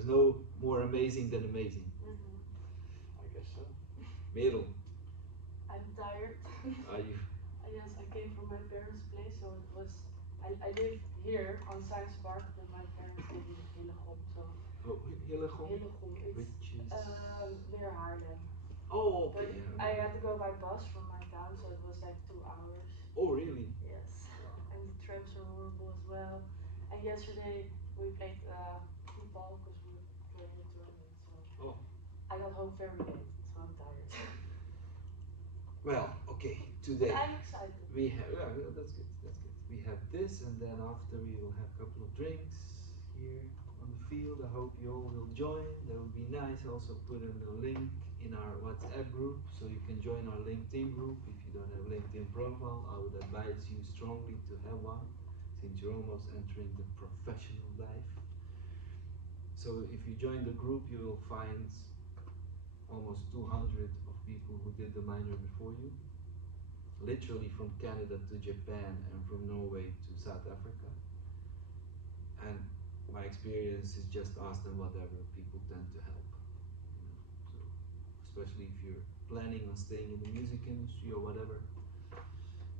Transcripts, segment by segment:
There's no more amazing than amazing. I guess so. Merel, I'm tired. are you? Yes, I came from my parents' place, so it was. I live here on Science Park, but my parents live in Hillegom, so. Oh, Hillegom? Hillegom, it's Which is... near Haarlem. Oh, But okay. I had to go by bus from my town, so it was like 2 hours. Oh, really? Yes, and the trams are horrible as well. And yesterday we played football because we were playing a tournament, so Oh. I got home very late, so I'm tired. Well, okay, today I'm excited. we have, yeah, that's good, that's good. We have this, and then after we will have a couple of drinks here on the field. I hope you all will join. That would be nice. Also put in the link in our WhatsApp group, so you can join our LinkedIn group. If you don't have LinkedIn profile, I would advise you strongly to have one, since you're almost entering the professional life. So if you join the group, you will find almost 200 of people who did the minor before you, literally from Canada to Japan and from Norway to South Africa. And my experience is just ask them whatever. People tend to help, so especially if you're planning on staying in the music industry or whatever.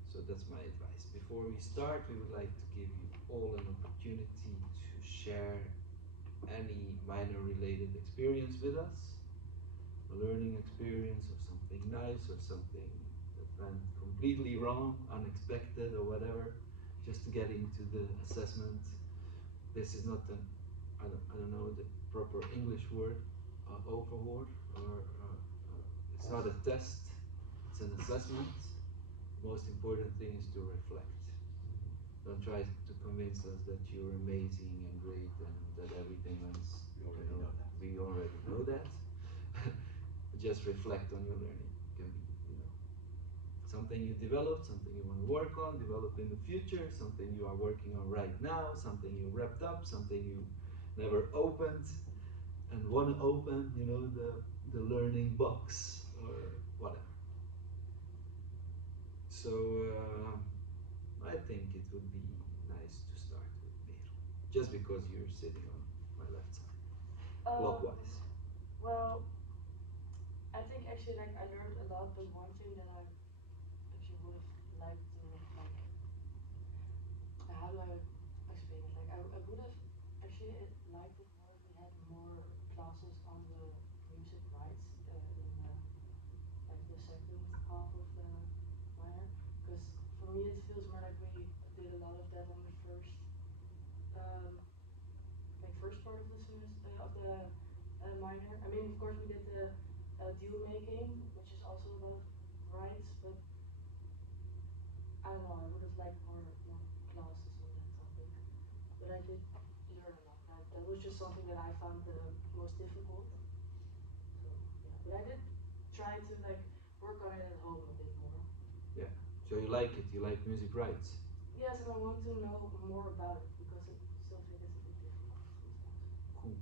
So that's my advice. Before we start, we would like to give you all an opportunity to share any minor related experience with us, a learning experience or something nice or something that went completely wrong, unexpected or whatever, just to get into the assessment. This is not an, I don't know the proper English word, overwoord, or it's not a test, it's an assessment. The most important thing is to reflect. Don't try to convince us that you're amazing and great and that everything is, We already know that. We already know that. Just reflect on your learning. It can be, something you developed, something you want to work on, develop in the future, something you are working on right now, something you wrapped up, something you never opened and want to open, the learning box or whatever. So I think it would be nice to start with Merel, just because you're sitting on my left side, clockwise. Well, I think actually like I learned a lot, but one thing that I actually would have liked to like, how do I explain it? Like I would have actually liked it more if we had more classes on the music rights in like the second half of the minor, because for me it feels more like we did a lot of that on the first like first part of the semester of the minor. I mean, of course we did the deal making, which is also a lot of rights, but I don't know, I would have liked more classes on that topic. But I did learn a lot. That was just something that I found the most difficult. So yeah, but I did try to like work on it at home a bit more. Yeah. So you like it? You like music rights? Yes, and I want to know more about it because I still think it's a bit difficult sometimes. Cool.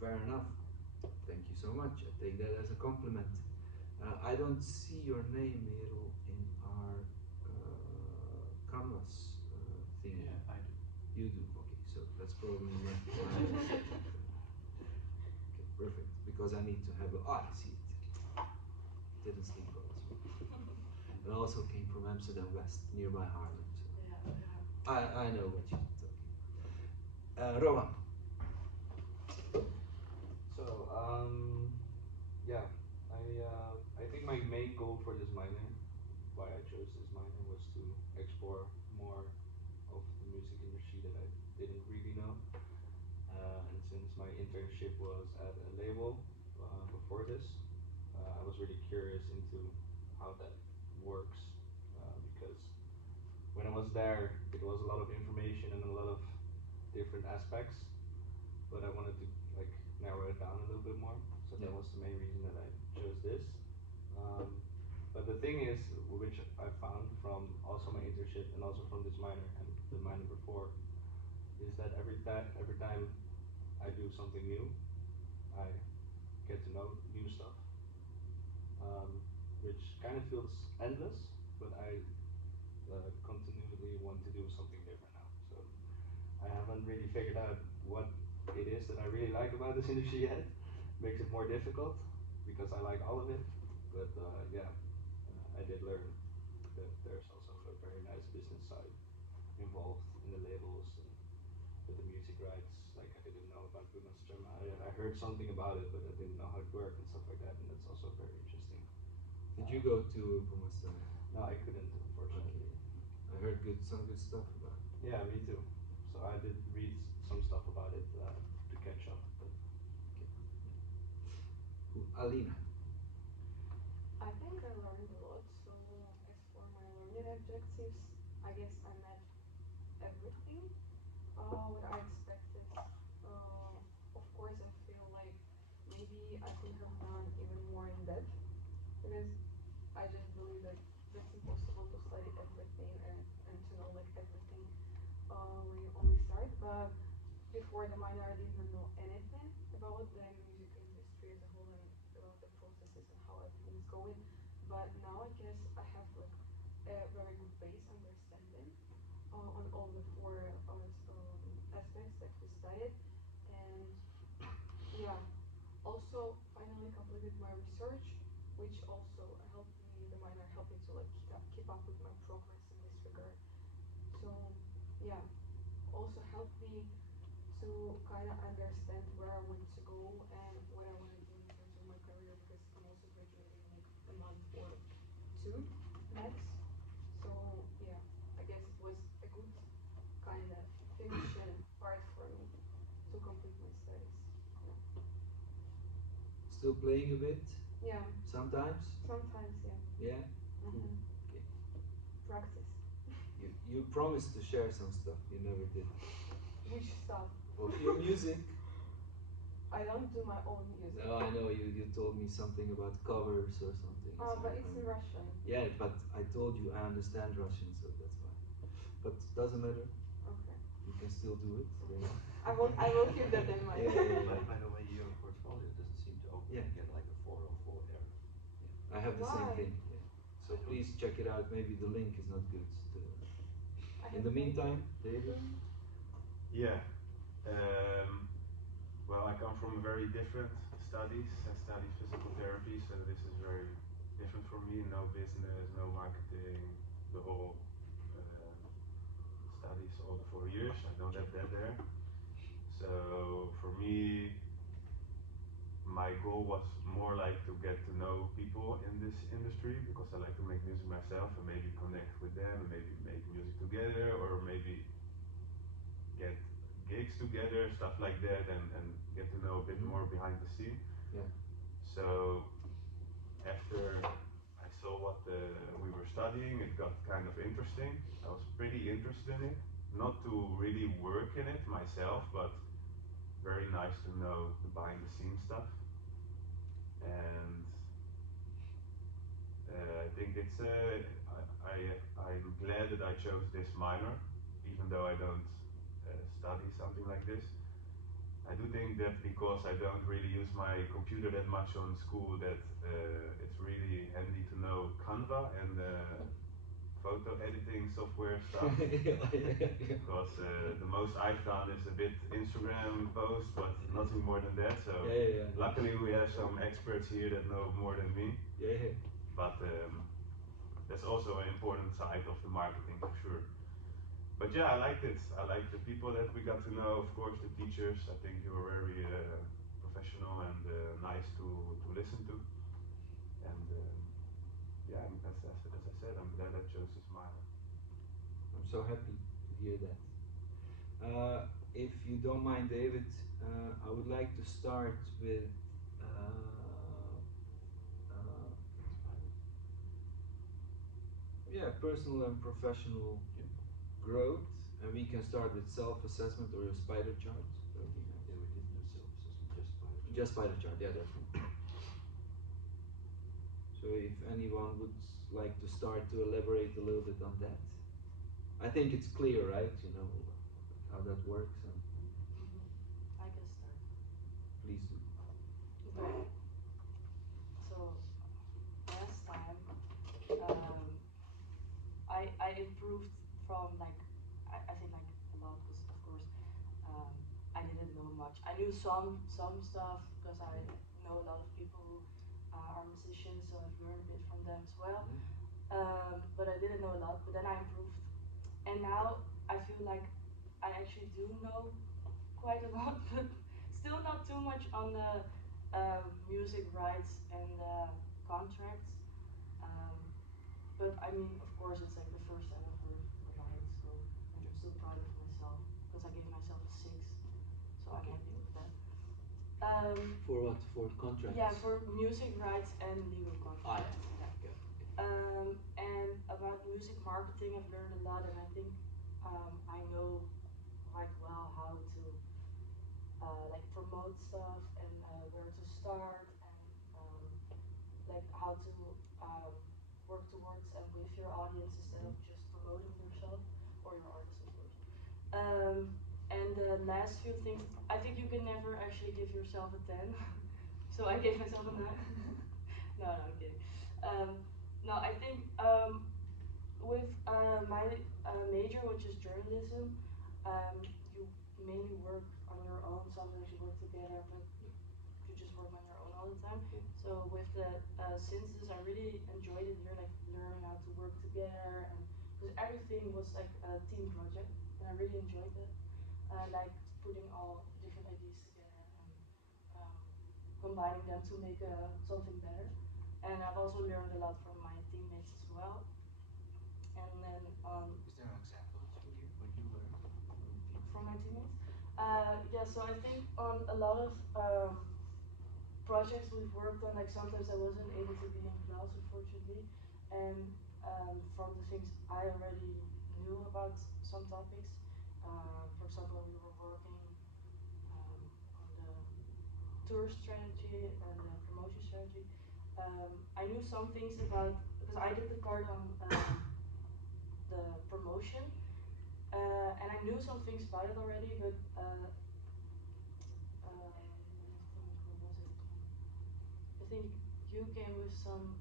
Fair enough. Thank you so much. I take that as a compliment. I don't see your name, Merel, in our canvas thing. Yeah, I do. You do. Okay, so that's probably not why. Okay, perfect. Because I need to have a. Ah, I see it. Didn't sleep well as well. And also came from Amsterdam West, nearby Haarlem. So Yeah. I know what you're talking. Roman. So, yeah, I think my main goal for this minor, why I chose this minor, was to explore more of the music industry that I didn't really know. And since my internship was at a label before this, I was really curious into how that works, because when I was there, it was a lot of information and a lot of different aspects, but I wanted to like narrow it down a little bit more. So that was the main reason that I chose this. But the thing is, which I found from also my internship and also from this minor and the minor before, is that every time I do something new, I get to know new stuff, which kind of feels endless. But I continually want to do something different now. So I haven't really figured out what it is that I really like about this industry yet. Makes it more difficult because I like all of it. But yeah, I did learn that there's also a very nice business side involved in the labels and with the music rights. Like I didn't know about Bunastrum. I heard something about it, but I didn't know how it worked and stuff like that. And that's also very interesting. Did you go to Pumastan? No, I couldn't, unfortunately. I heard some good stuff about it. Yeah, me too. So I did read some stuff about it to catch up. But Cool. Alina. I think I learned a lot. So as for my learning objectives, I guess I met everything. What I expected. Of course, I feel like maybe I could have done even more in depth because I just believe that that's impossible to study everything and to know like everything when you only start. But before the minor, I didn't know anything about the music industry as a whole and about the processes and how everything is going. But now I guess I have like a very good base understanding on all the four aspects that we studied. And yeah, also finally completed my research, which also helped me. The minor helped me to like keep up with my progress in this regard. So yeah, also helped me to kind of understand where I want to go and what I want to do in terms of my career because I'm also graduating like a month or two max. So yeah, I guess it was a good kind of finishing part for me to complete my studies. Still playing a bit? Yeah, Sometimes? sometimes, yeah. Yeah? Mm-hmm. Okay. Practice. You promised to share some stuff, you never did. Which stuff? Well, your music. I don't do my own music. No, I know you told me something about covers or something. Oh, so but it's in Russian. Yeah, but I told you I understand Russian, so that's why. But doesn't matter. Okay. You can still do it. Yeah. I will keep that in mind. By the way, your portfolio doesn't seem to open again like a 404 error. I have the same Why? thing. Yeah. So please check it out. Maybe the link is not good. I In have the meantime, David. Yeah. Well, I come from very different studies. I studied physical therapy, so this is very different for me. No business, no marketing, the whole studies all the 4 years. I don't have that there. So for me, my goal was more like to get to know people in this industry because I like to make music myself and maybe connect with them and maybe make music together or maybe get gigs together, stuff like that, and get to know a bit more behind the scene. Yeah. So after I saw what we were studying, it got kind of interesting. I was pretty interested in it, not to really work in it myself, but very nice to know the behind the scenes stuff. And I think it's I'm glad that I chose this minor, even though I don't study something like this. I do think that because I don't really use my computer that much on school, that it's really handy to know Canva and photo editing software stuff. Because the most I've done is a bit Instagram post, but nothing more than that. So luckily we have some experts here that know more than me. Yeah. But that's also an important side of the marketing for sure. But yeah, I liked it. I liked the people that we got to know, of course, the teachers. I think you were very professional and nice to listen to. And yeah, as I said, I'm glad I chose this minor. I'm so happy to hear that. If you don't mind, David, I would like to start with personal and professional growth, and we can start with self-assessment or your spider chart. That would be nice. Yeah, we didn't do self-assessment, Just spider chart. Yeah, that's fine. So if anyone would like to start to elaborate a little bit on that. I think it's clear, right? You know how that works, and I can start. please do. Okay. So last time, I improved from like I think like a lot because of course I didn't know much. I knew some stuff because I know a lot of people who are musicians, so I've learned a bit from them as well. But I didn't know a lot. But then I improved, and now I feel like I actually do know quite a lot, but still not too much on the music rights and contracts. Um, but I mean, of course, it's like the first time I've heard of Reliant, so I'm still proud of myself because I gave myself a 6, so I'm happy with that. For what? For contracts? Yeah, for music rights and legal contracts. Yeah. Okay. And about music marketing, I've learned a lot, and I think I know quite well how to like promote stuff and where to start and like how to work towards and with your audience instead of just promoting yourself or your artist, of course. And the last few things, I think you can never actually give yourself a 10. So I gave myself a 9. No, I'm kidding. No, I think with my major, which is journalism, you mainly work on your own. Sometimes you work together, but you just work on your own all the time. Yeah. So with the synthesis, I really enjoyed it here, like learning how to work together, and because everything was like a team project, and I really enjoyed it. Like putting all different ideas together and combining them to make something better. And I've also learned a lot from my teammates as well. And then Is there examples for you what you learned from my teammates, yeah. So I think on a lot of projects we've worked on, like sometimes I wasn't able to be in class, unfortunately, and from the things I already knew about some topics. For example, we were working on the tour strategy and the promotion strategy. I knew some things about because I did the part on the promotion, and I knew some things about it already, but what was it? I think you came with some,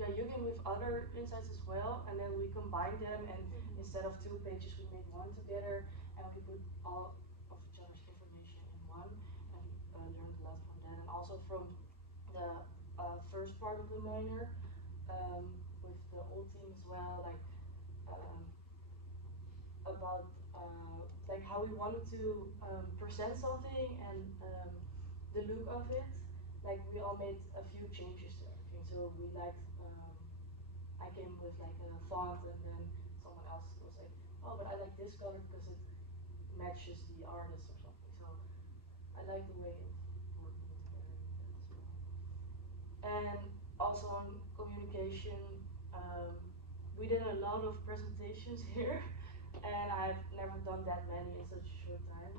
yeah, you came with other insights as well, and then we combined them, and instead of 2 pages, we made one together, and we put all of each other's information in one, and learned a lot from that, and also from the first part of the minor, with the old team as well, like about like how we wanted to present something and the look of it. Like we all made a few changes to everything. So we liked, I came with like a font, and then someone else was like, oh, but I like this color because it matches the artist or something. So I like the way of working together as well. And also on communication, we did a lot of presentations here, and I've never done that many in such a short time.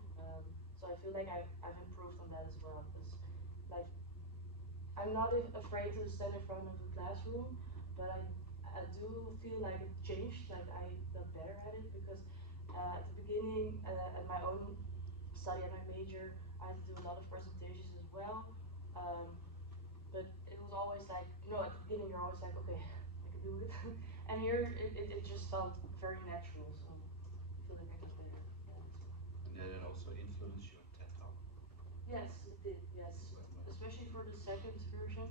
So I feel like I've improved on that as well, because like I'm not afraid to stand in front of the classroom, but I do feel like it changed, like I got better at it, because at the beginning, at my own study at my major, I had to do a lot of presentations as well. But it was always like, at the beginning you're always like, okay, I can do it. And here it just felt very natural, so I feel like I got better at that as well. And did it also influence your TED Talk? Yes, it did, yes. Well, Especially for the second version.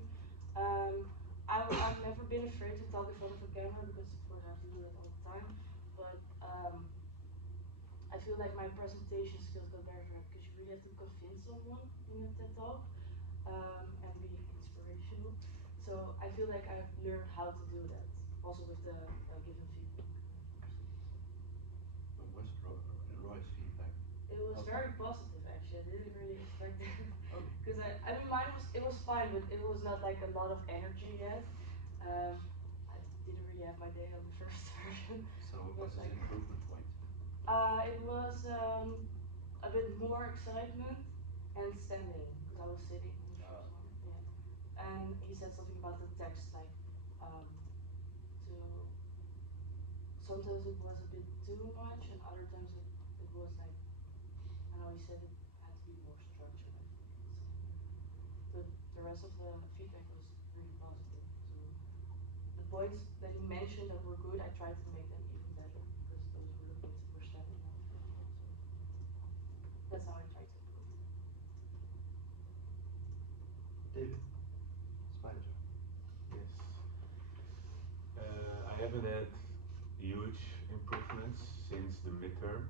I've never been afraid to talk in front of a camera because, of course, I have to do that all the time. But I feel like my presentation skills got better because you really have to convince someone in a TED Talk and be inspirational. So I feel like I've learned how to do that, also with the given feedback. But what's Roy's feedback? It was Okay. very positive, actually. I didn't really expect it. Okay. Because I mean, it was fine, but it was not like a lot of energy yet. I didn't really have my day on the first version. So what's his like, improvement point? It was a bit more excitement and standing, because I was sitting in the first one. Yeah. And he said something about the text, like to sometimes it was a bit too much, and other times it was like, I know he said it had to be more structured, I think. But the rest of the feedback was really positive. So the points that he mentioned that were good, I tried to make them even better, because those were the points that were standing out. So that's how I tried to improve. David, Spider. Yes. I haven't had huge improvements since the midterm.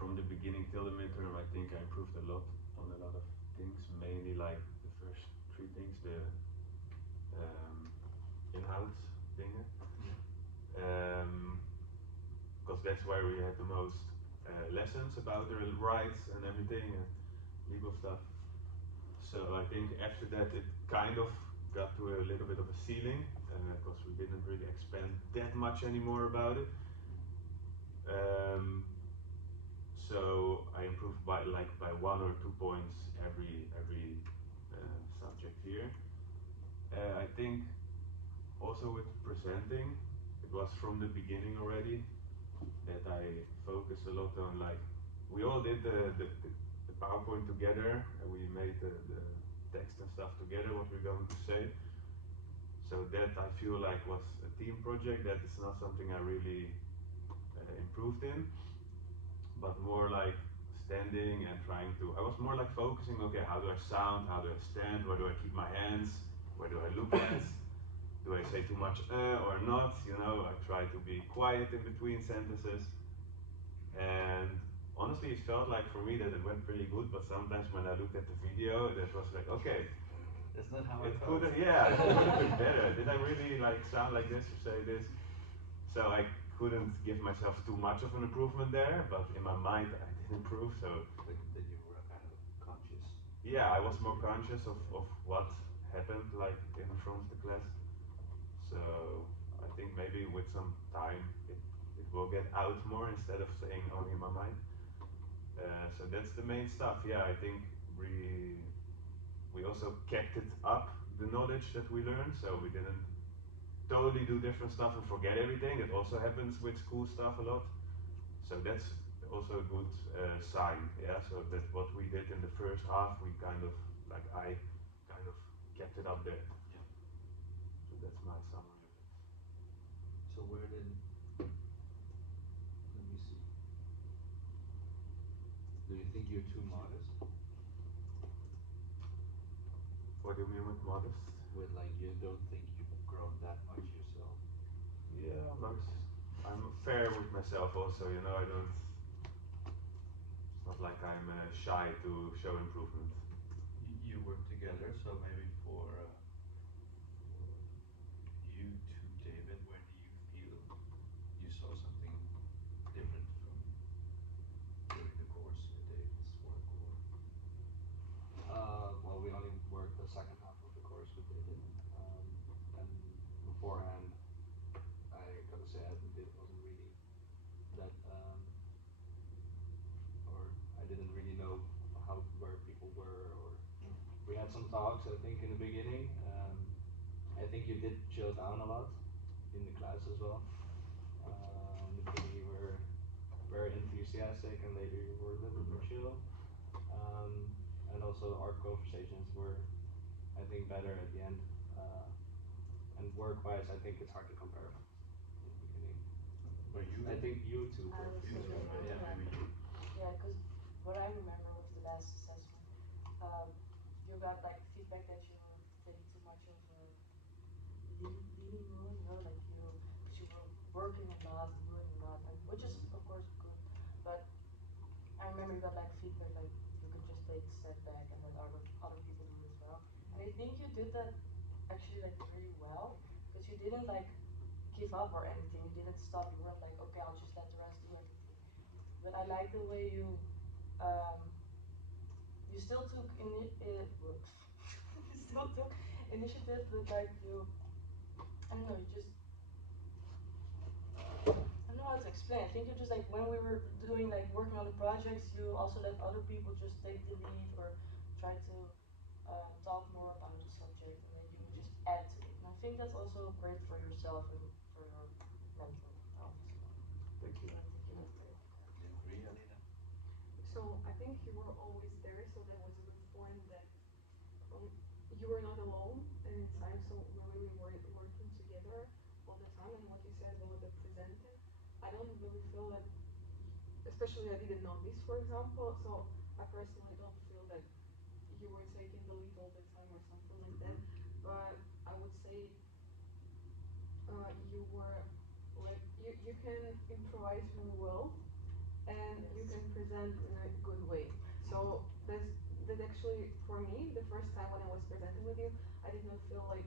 From the beginning till the midterm, I think I improved a lot on a lot of things. Mainly like the first three things, the in-house dingen. Because that's where we had the most lessons about the rights and everything and legal stuff. So I think after that it kind of got to a little bit of a ceiling because we didn't really expand that much anymore about it. So I improved by 1 or 2 points every subject here. I think also with presenting, it was from the beginning already that I focused a lot on we all did the PowerPoint together and we made the text and stuff together what we're going to say. So that I feel like was a team project. That is not something I really improved in, but more like standing and trying to. I was more like focusing. Okay, how do I sound? How do I stand? Where do I keep my hands? Where do I look at? Do I say too much or not? You know, I try to be quiet in between sentences. And honestly, it felt like for me that it went pretty good. But sometimes when I looked at the video, that was like, okay. That's not how It I could felt. have, yeah, it could have been better. Did I really sound like this or say this? So I couldn't give myself too much of an improvement there, but in my mind I did improve. So That you were kind of conscious. yeah, I was more conscious of what happened in front of the class. So I think maybe with some time it will get out more instead of staying only in my mind. So that's the main stuff. Yeah, I think we also kept it up, the knowledge that we learned, so we didn't totally do different stuff and forget everything. It also happens with school stuff a lot. So that's also a good sign, yeah. So that what we did in the first half, we kind of I kind of kept it up there. Yeah. So that's my summary of it. So where then? Let me see. Do you think you're too modest? What do you mean with modest? With you don't think you've grown that much yourself? Yeah, but I'm fair with myself also, you know, I don't, it's not like I'm shy to show improvement. You work together, so maybe for you two, David, where do you feel you saw something different from during the course with David's work, or Well, we only worked the second half of the course with David, and beforehand, I gotta say I wasn't really that, or I didn't really know where people were, or we had some talks I think in the beginning. I think you did chill down a lot in the class as well. In the beginning you were very enthusiastic, and later you were a little bit more chill. And also our conversations were, I think, better at the end. And work-wise, I think it's hard to compare in the beginning. were you? I think you two I were. was You thinking, two, yeah, yeah. maybe you. Yeah, because what I remember with the last assessment, you got feedback that you were taking too much of a leading role, you know, because you were working a lot and doing a lot, which is of course good. But I remember you got feedback you can just take a step back and let other people do it as well. And I think you did that actually really well, because you didn't give up or anything. You didn't stop. You weren't okay, I'll just let the rest do everything. But I like the way you you still took you still took initiative, but you, I don't know, you just, I don't know how to explain. I think you just when we were doing working on the projects, you also let other people just take the lead or try to talk more about the subject, and then you would just add to it. And I think that's also great for yourself and for your mental health as well. Thank So you. I think you did great. Do you agree, Alina? So I think you were always there, so that was a good point that you were not alone in time, so we really were working together all the time. And what you said about the presenting, I don't really feel that, especially I didn't know this, for example, so I personally don't feel that you were taking the lead all the time or something like that. But I would say you were like you can improvise really well and you can present in a good way. So that actually for me the first time when I was presenting with you, I did not feel like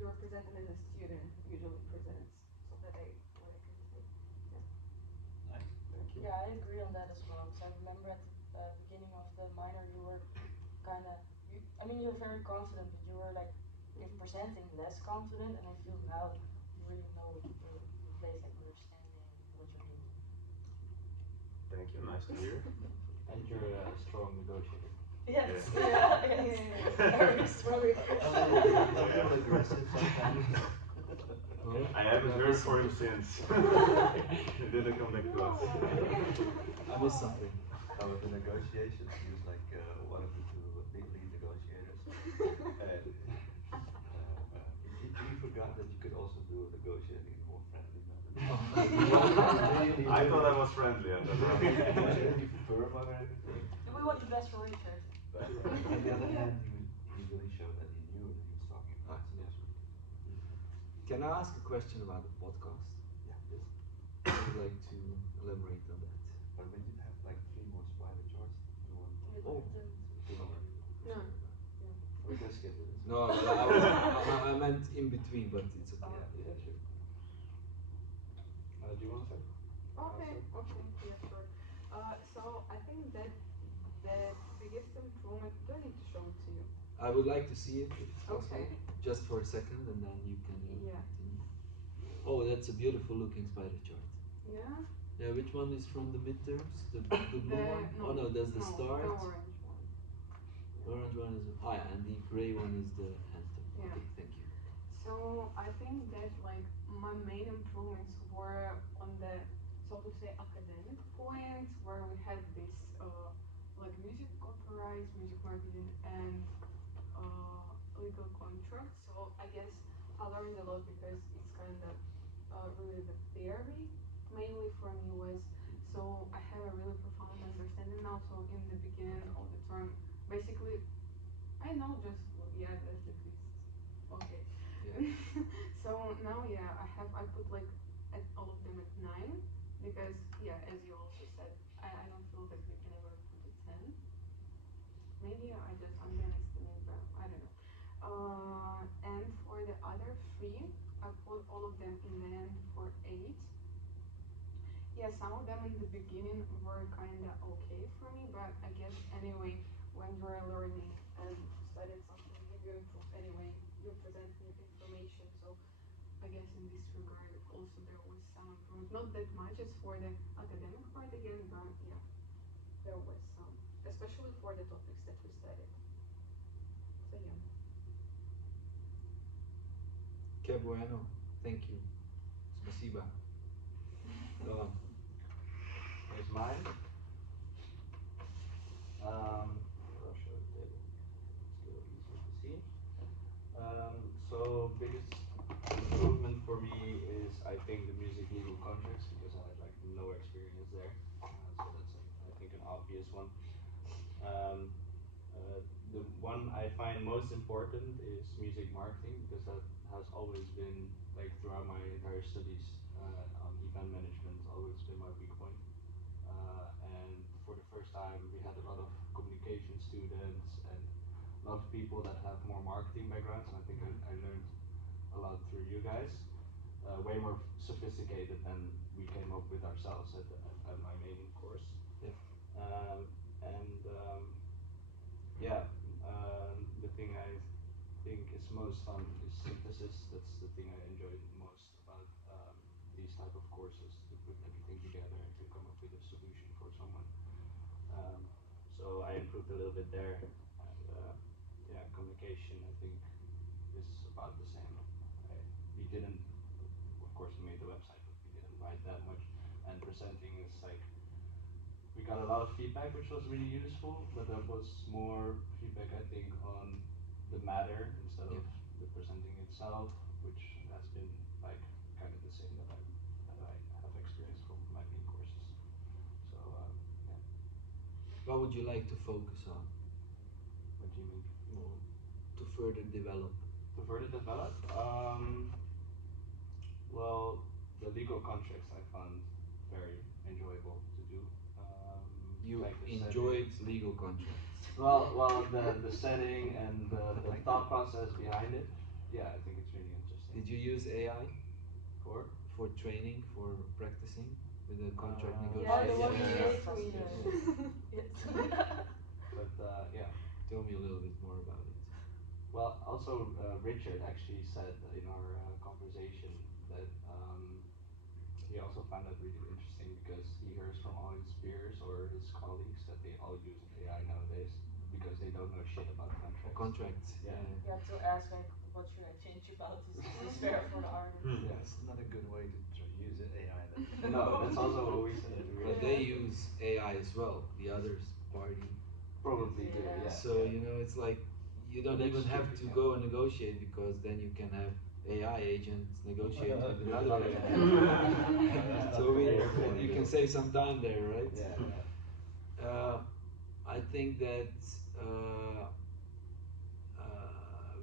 you're presenting as a student usually presents. So that I what I can say. Yeah. Nice. Thank you. Yeah, I agree on that as well. Because I remember at the beginning of the minor, you were kind of, I mean, you're very confident, but you were like, you're presenting less confident, and I feel now you really know your place, like understanding what you're doing. Thank you. Nice to hear. And you're a strong negotiator. Yes. Yeah. Yes. Yeah. Very strong. A little aggressive sometimes. I haven't heard from him since. He didn't come back to us. I missed something. How with the negotiations, he was like one of the two big lead negotiators. And he forgot that you could also do negotiating in a more friendly manner. I thought I was friendly. It wasn't really firm or anything. And we want the best for Richard. But on the other hand, he really showed that he knew what he was talking about. So that's really good. Can I ask a question about the podcast? Yeah, yes. I would like to elaborate on that. But when you have like 3 more spider charts, you want Oh. No. we can skip it. No, I meant in between, but it's okay. Yeah, sure. Do you want to say? Okay, okay, yeah, sure. So I think that the biggest improvement, do I need to show it to you? I would like to see it if it's possible. Okay. Just for a second, and then you can Yeah. continue. Oh, that's a beautiful looking spider chart. Yeah? Yeah, which one is from the midterms? The blue one? No, Oh no, that's the no, start. the orange one. The orange one is and the gray one is the anthem. Yeah. Okay, thank you. So I think that like my main improvements were on the, so to say, academic points where we had this like music copyright, music marketing, and legal contracts. So I guess I learned a lot because it's kind of really the theory mainly for me was, so I have a really profound understanding now. So in the beginning of the term, basically I know just yeah that's the fixed. Okay. Yeah. So now yeah I put like at all of them at 9 because yeah as you also said I don't feel that we can ever put a 10. Maybe I just underestimate, but I don't know. And for the other 3 I put all of them in the end for 8. Yeah, some of them in the beginning were kinda okay for me, but I guess anyway when you're learning and studying something you improve anyway, you present new information, so I guess in this regard also there was some improvement. Not that much as for the academic part again, but yeah, there was some. Especially for the topics that we studied. So yeah. Que bueno. Thank you. Спасибо. Go on. Here's mine. I'll show the table. It's a little easier to see. So biggest improvement for me is I think the music legal contracts because I had like no experience there. So that's I think an obvious one. The one I find most important is music marketing because that has always been like throughout my entire studies on event management always been my weak point. And for the first time we had a lot of communication students and a lot of people that have more marketing backgrounds and I think I learned a lot through you guys. Way more sophisticated than we came up with ourselves at my main course. Yeah. Yeah, the thing I think is most fun is synthesis. That's the thing I enjoy most about these type of courses, to put everything together and to come up with a solution for someone. So I improved a little bit there, and yeah, communication I think is about the same. We didn't, of course, we made the website, but we didn't write that much. And presenting is like we got a lot of feedback, which was really useful, but that was more feedback I think on the matter instead of the presenting itself, which has been like kind of the same that I have experienced from my main courses. So yeah. What would you like to focus on? What do you mean? Well, to further develop. To further develop, well, the legal contracts I found very enjoyable to do. You like the enjoyed settings. legal contracts. Well, the setting and the thought process behind it. Yeah, I think it's really interesting. Did you use AI For training, for practicing with the contract Yeah, the one negotiation? you Yeah. gave me. Yes. But yeah. Tell me a little bit more about it. Well, also Richard actually said in our conversation that he also found that really interesting because he hears from all his peers or his colleagues that they all use AI nowadays because they don't know shit about contracts. Contracts. Yeah. You have to ask like, what should I change about this? Is this fair for the artist? Hmm. Yeah. It's not a good way to use an AI then. No, that's also what we said. But they use AI as well, the others party. Probably do, Yeah. yeah. So yeah. you know, it's like you don't But even that's have true, to yeah. go and negotiate because then you can have AI agents negotiate with another Yeah. agent. So Yeah, that's very you true. can save some time there, right? Yeah, yeah. I think that uh,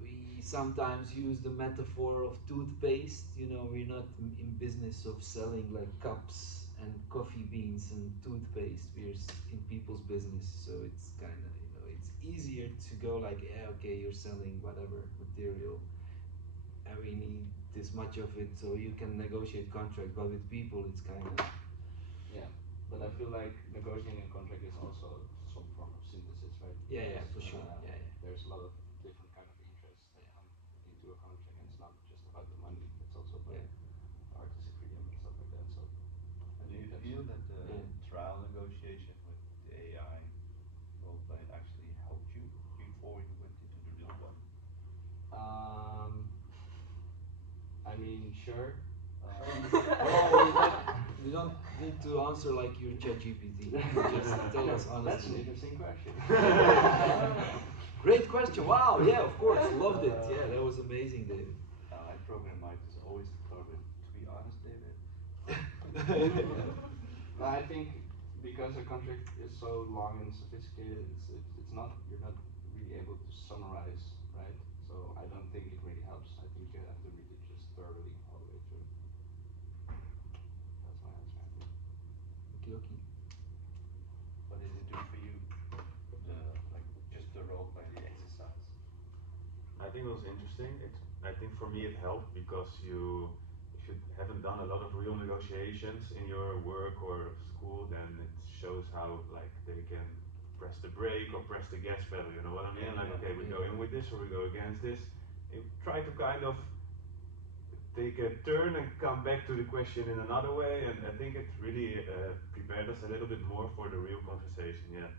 we sometimes use the metaphor of toothpaste. You know, we're not in business of selling like cups and coffee beans and toothpaste. We're in people's business, so it's kind of, you know, it's easier to go like, yeah, okay, you're selling whatever material, and we need this much of it, so you can negotiate contract. But with people, it's kind of Yeah, but I feel like negotiating a contract is also some form of synthesis, right? yeah, Because, for sure, yeah. There's a lot of different kind of interests that come into a contract, and it's not just about the money. It's also about artistic freedom and stuff like that. So, I Do you think that's feel that the Yeah. trial negotiation with the AI roleplay actually helped you before you went into the real one? I mean, sure. You don't need to answer like you're ChatGPT. Just tell us honestly. That's an interesting question. Great question. Wow. Yeah, of course. Loved it. Yeah, that was amazing, David. I program Mike is always start with, to be honest, David. No, I think because a contract is so long and sophisticated, it's not, you're not really able to summarize, right? So I don't think it really helps. I think you have to read it just thoroughly all the way through. That's my answer, I think. Okay. What did it do for you? The like just the role play, the exercise. I think it was interesting. I think for me it helped because if you haven't done a lot of real negotiations in your work or school, then it shows how like they can press the brake or press the gas pedal. You know what I mean? Like, okay, we go in with this or we go against this. You try to kind of take a turn and come back to the question in another way, and I think it really prepared us a little bit more for the real conversation. Yeah.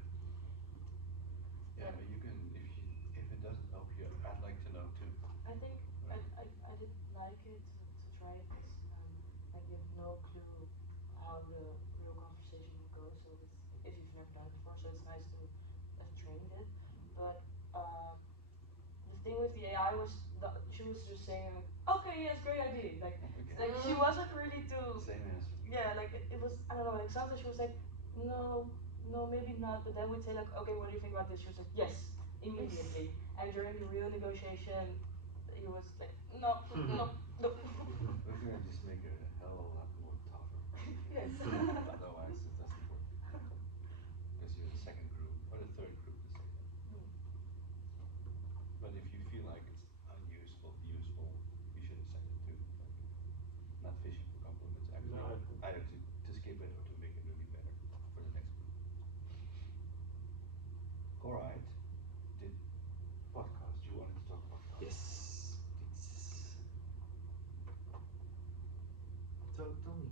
Yeah, but you can if it doesn't help you, I'd like to know too. I think I did like it to try it because like you have no clue how the real conversation will go. So it's, if you've never done it before, so it's nice to have trained it. But the thing with the AI was she was just saying like, okay, yes, great idea. Like she wasn't really too. Same answer. Yeah, like it was, I don't know, like sometimes she was like, no, no, maybe not, but then we'd say like, okay, what do you think about this? She was like, yes, immediately. And during the real negotiation, he was like, no, no, no. We're gonna just make it a hell of a lot more tougher. Yes. Otherwise it doesn't work. Because you're the second group or the third group to say that. But if you feel like it's unuseful, useful, you should have said it too. Like, not fishing for compliments, actually. No, Either to skip it or to make it really better for the next group. Alright. Did podcast, you wanted to talk about podcast? Yes. Please. So tell me,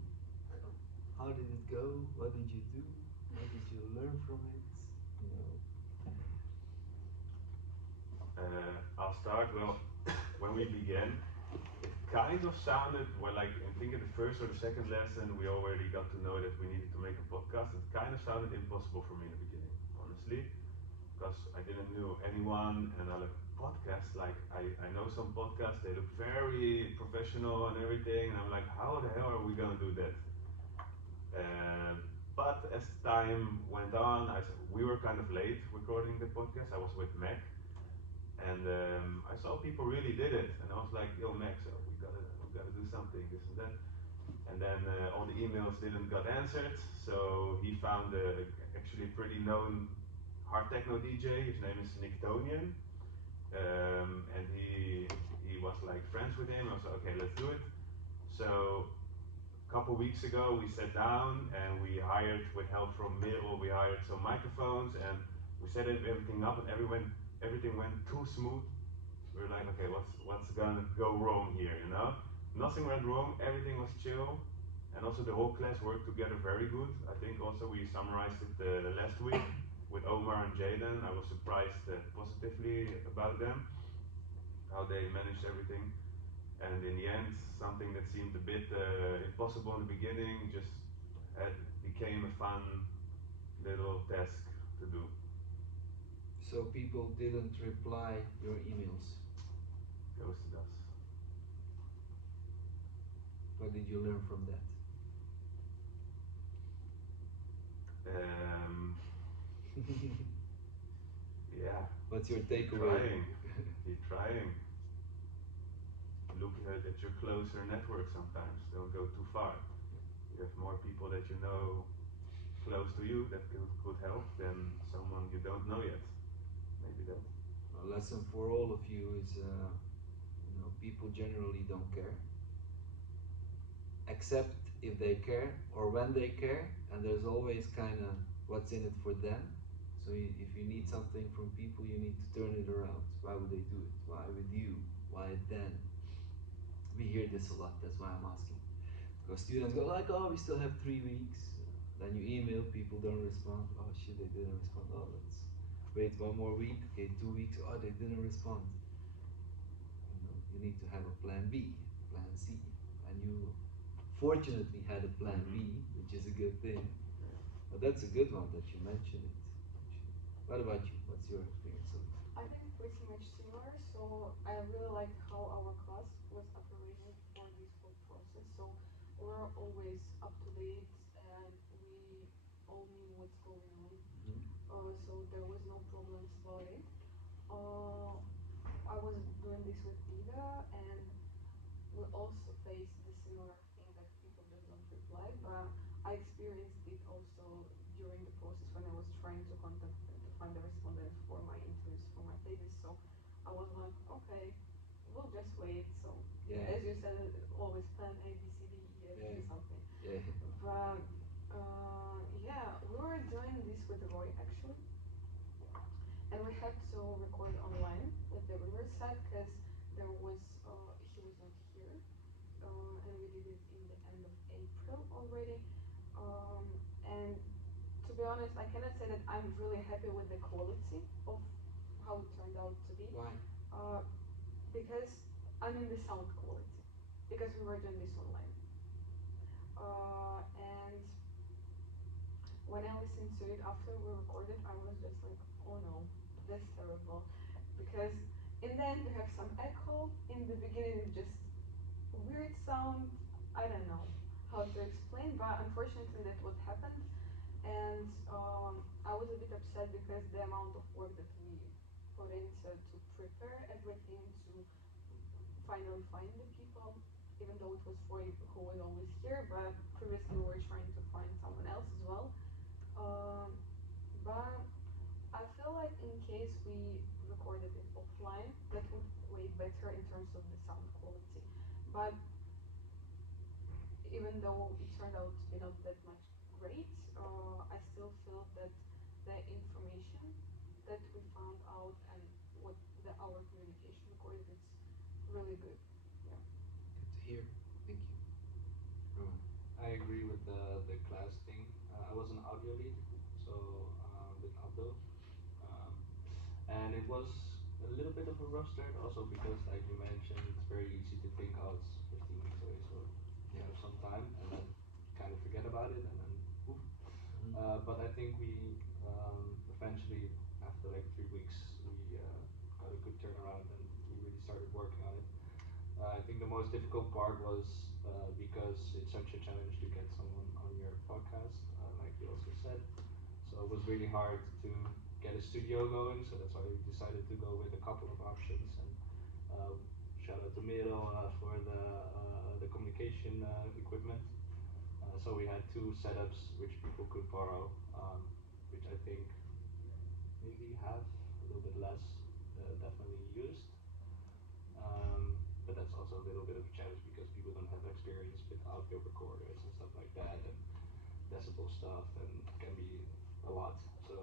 how did it go? What did you do? What did you learn from it? You know. I'll start. Well, when we began, it kind of sounded well. Like I think in the first or the second lesson, we already got to know that we needed to make a podcast. It kind of sounded impossible for me in the beginning, honestly, because I didn't know anyone, and I look podcasts. Like I know some podcasts, they look very professional and everything, and I'm like, how the hell are we gonna do that? But as time went on, we were kind of late recording the podcast. I was with Mac, and I saw people really did it, and I was like, "Yo, Mac, so we gotta do something, this and that." And then all the emails didn't got answered, so he found actually a pretty known hard techno DJ. His name is Nicktonian, and he was like friends with him. I was like, okay, let's do it. So a couple weeks ago, we sat down and we hired, with help from Merel, we hired some microphones and we set everything up, and everything went too smooth. We were like, okay, what's gonna go wrong here, you know? Nothing went wrong, everything was chill, and also the whole class worked together very good. I think also we summarized it last week with Omar and Jaden. I was surprised positively about them, how they managed everything. And in the end, something that seemed a bit impossible in the beginning just became a fun little task to do. So people didn't reply your emails. Ghosted us. What did you learn from that? Yeah. What's your Keep takeaway? trying. Keep trying. Look at your closer network sometimes. Don't go too far. You have more people that you know close to you that could help than someone you don't know yet. Maybe that. A lesson for all of you is, people generally don't care. Except if they care or when they care, and there's always kind of what's in it for them. So if you need something from people, you need to turn it around. Why would they do it? Why with you? Why then? We hear this a lot. That's why I'm asking. Because students go like, "Oh, we still have 3 weeks." Then you email, people don't respond. Oh shit, they didn't respond. Oh, let's wait one more week. Okay, 2 weeks. Oh, they didn't respond. You need to have a plan B, plan C, and you fortunately had a plan B, which is a good thing. But that's a good one that you mentioned it. What about you? What's your experience of it? I think pretty much similar. So I really liked how our class was operating for this whole process. So we're always up to date and we all knew what's going on. So there was no problems about it. Uh, I was doing this with Ida, and we also faced the similar thing that people just don't reply. But I experienced it also during the process when I was trying to contact to find a respondent for my interviews for my thesis. So I was like, okay, we'll just wait. So Yeah. as you said, always plan A, B, C, D, E, F, Yeah. G, something. Yeah. But yeah, we were doing this with Roy actually, and we had to record online with the Riverside because there was he was not here, and we did it in the end of April already. And to be honest, I cannot say that I'm really happy with the quality of how it turned out to be. Why? Because I mean the sound quality, because we were doing this online. And when I listened to it after we recorded, I was just like, oh no, that's terrible. Because in the end, you have some echo. In the beginning, it's just weird sound. I don't know how to explain, but unfortunately, that's what happened. And I was a bit upset because the amount of work that we put into to prepare everything to finally find the people, even though it was Roy who was always here, but previously we were trying to find someone else as well. Um, but I feel like in case we recorded it offline, that would way better in terms of the sound quality. But even though it turned out to be not that much great, I still feel that the information that we found out and what our communication recorded, it's really good. Yeah. Good to hear. Thank you. Rowan. I agree with the class thing. I was an audio lead, so with Abdo, um, and it was a little bit of a rough start also because, like you mentioned, it's very easy to think, oh, it's 15 weeks away, so we have some time, and then kind of forget about it, and then poof. But I think we eventually, after like 3 weeks, we got a good turnaround and we really started working on it. I think the most difficult part was because it's such a challenge to get someone on your podcast, like you also said. So it was really hard to get a studio going. So that's why we decided to go with a couple of options. And shout out to Miro for the communication equipment. So we had two setups which people could borrow, which I think maybe have a little bit less definitely used. But that's also a little bit of a challenge because people don't have experience with audio recorders and stuff like that, and decibel stuff, and can be a lot. So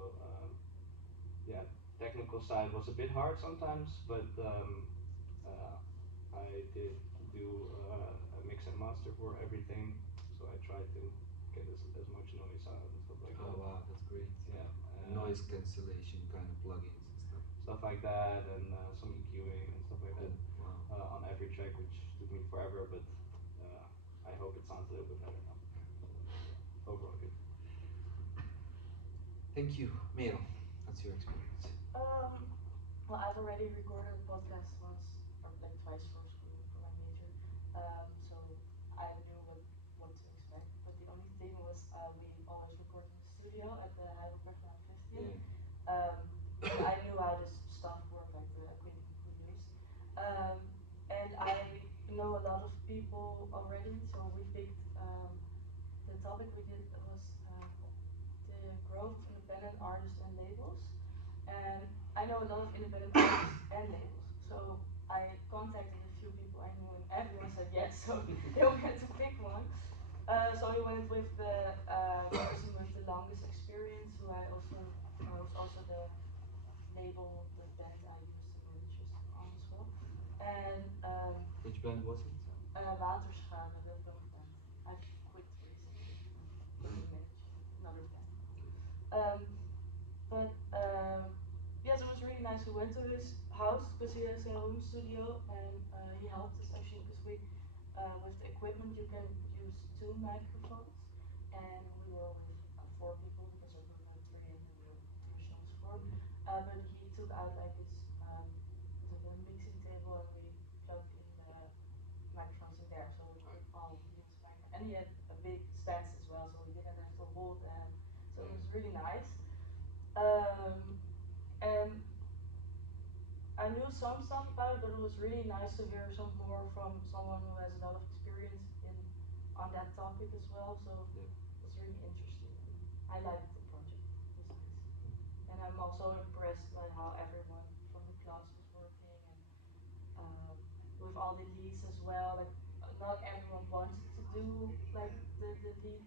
yeah, technical side was a bit hard sometimes, but I did do a mix and master for everything, so I tried to get as much noise out and stuff like Oh that. wow, that's great. Yeah, Noise cancellation kind of plugins and stuff. stuff like that, and some EQing and stuff like that Cool. Wow. on every track, which took me forever, but I hope it sounds a little bit better now. Overall, good. Thank you, Merel. What's your experience? Well, I've already recorded a podcast once, or like twice for school for my major. So I knew what to expect. But the only thing was we always record in the studio at the Heidelberglaan 15. Yeah. So I knew how this stuff worked, like the equipment we used. And I know a lot of people already, so we picked the topic we did was the growth of independent artists and labels. And I know a lot of independent artists and labels. So I contacted a few people I knew and everyone said yes, so they all had to pick one. So we went with the person with the longest experience, who I also was also the label, the band I used the managers on as well. And Which band was it? Waterschade, the Belgian band. I've quit recently. But we managed another band. But yes, it was really nice. We went to his house because he has a home studio, and he helped us actually because we, with the equipment, you can use two microphones, and we were with four people because we were not three and then the original was four. But he took out like his was it a mixing table, and we plugged in the microphones in there, so we could all use fine. And he had a big stance as well, so we didn't have to hold them. So it was really nice. And I knew some stuff about it, but it was really nice to hear some more from someone who has a lot of experience in on that topic as well. So Yeah. it was really interesting. I liked the project. It was nice. And I'm also impressed by how everyone from the class was working, and with all the leads as well. Like not everyone wanted to do like the lead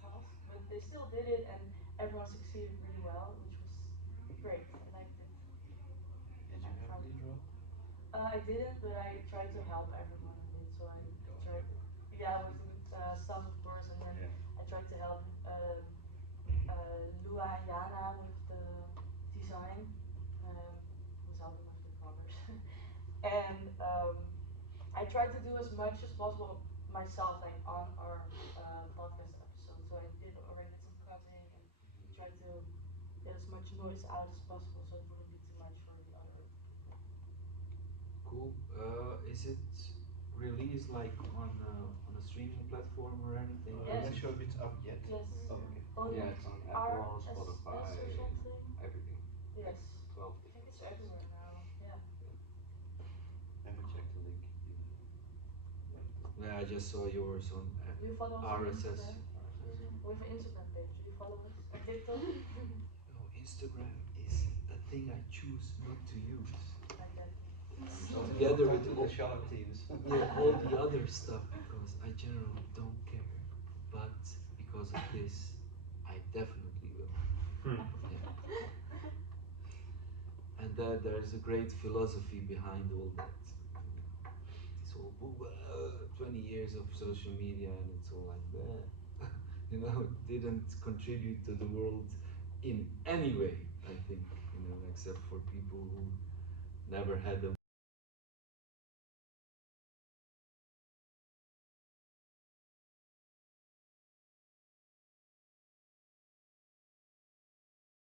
task, but they still did it, and everyone succeeded really well, which was great. I liked it. Did you have lead role? I didn't, but I tried to help everyone a bit. So I tried, yeah, with the stuff of course, and then Yeah. I tried to help Lua and Jana with the design, who's helping with the covers. And I tried to do as much as possible myself, like on our podcast episode. So I did already some cutting and tried to get as much noise out as possible, so it wouldn't be too much for the other. Cool. Is it released like on a streaming platform or anything? Yes. I'm not sure if it's up yet. Yes. Oh, okay. Oh, Yeah, it's on Apple, RSS Spotify, or something. everything. Yes. 12 I think different it's sites. everywhere now. Yeah. Haven't checked the link even. Yeah, I just saw yours on Do you follow us on RSS. Instagram? We have an Instagram page. Do you follow us? On TikTok? No, Instagram is a thing I choose not to use. Like that. Together with the shallow teams. Yeah, all the other stuff because I generally don't care. But because of this, I definitely will. Yeah. And there's a great philosophy behind all that. This whole 20 years of social media and it's all like that. You know, didn't contribute to the world in any way, I think, you know, except for people who never had a